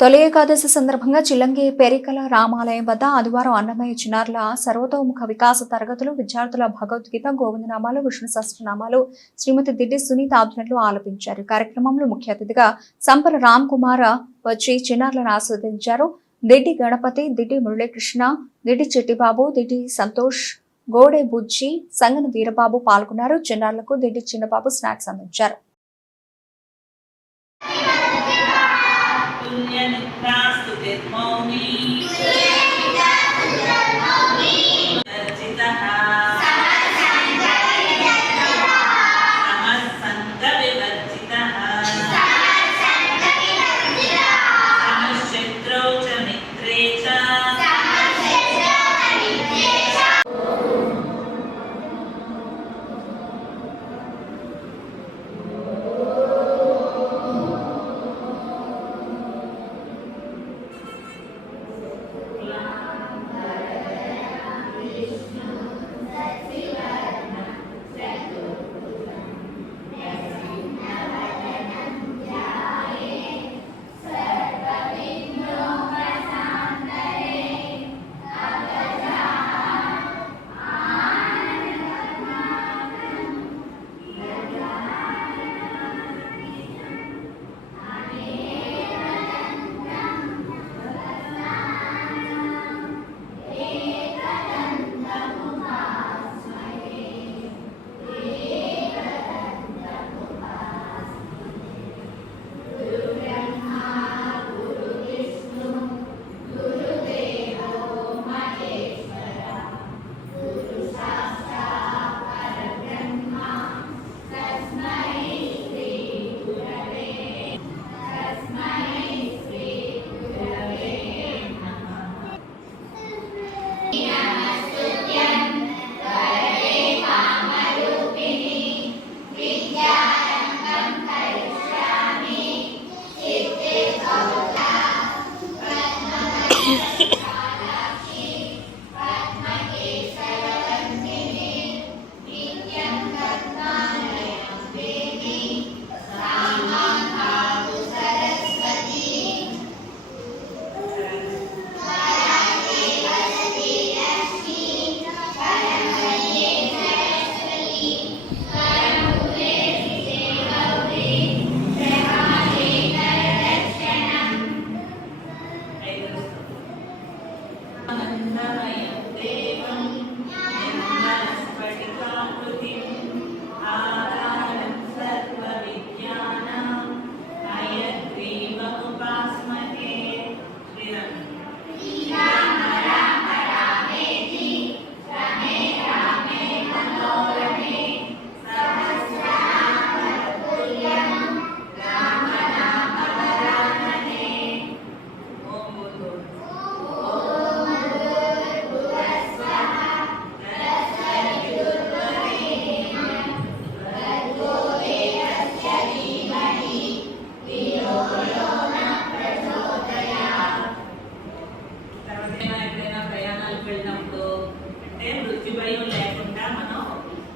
తొలి ఏకాదశి సందర్భంగా చిల్లంగి పెరికల రామాలయం వద్ద ఆదివారం అన్నమయ్య చిన్నారుల సర్వతోముఖ వికాస తరగతులు విద్యార్థుల భగవద్గీత గోవిందనామాలు విష్ణు సహస్రనామాలు శ్రీమతి దిడ్డి సునీత ఆధ్వర్యంలో ఆలపించారు. కార్యక్రమంలో ముఖ్య అతిథిగా సంపర రామ్ కుమార్ వచ్చి చిన్నారులను ఆస్వాదించారు. దిడ్డి గణపతి దిడ్డి మురళీకృష్ణ దిడ్డి చెట్టిబాబు దిడ్డి సంతోష్ గోడే బుజ్జి సంగన వీరబాబు పాల్గొన్నారు. చిన్నారులకు దిడ్డి చిన్నబాబు స్నాక్స్ అందించారు. Julian Prastutit money. వెళ్ళినప్పుడు అంటే మృత్యు భయం లేకుండా మనం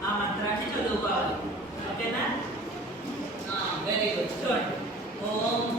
ఆ మంత్రాన్ని చదువుకోవాలి. ఓకేనా? వెరీ గుడ్ చూడండి. ఓం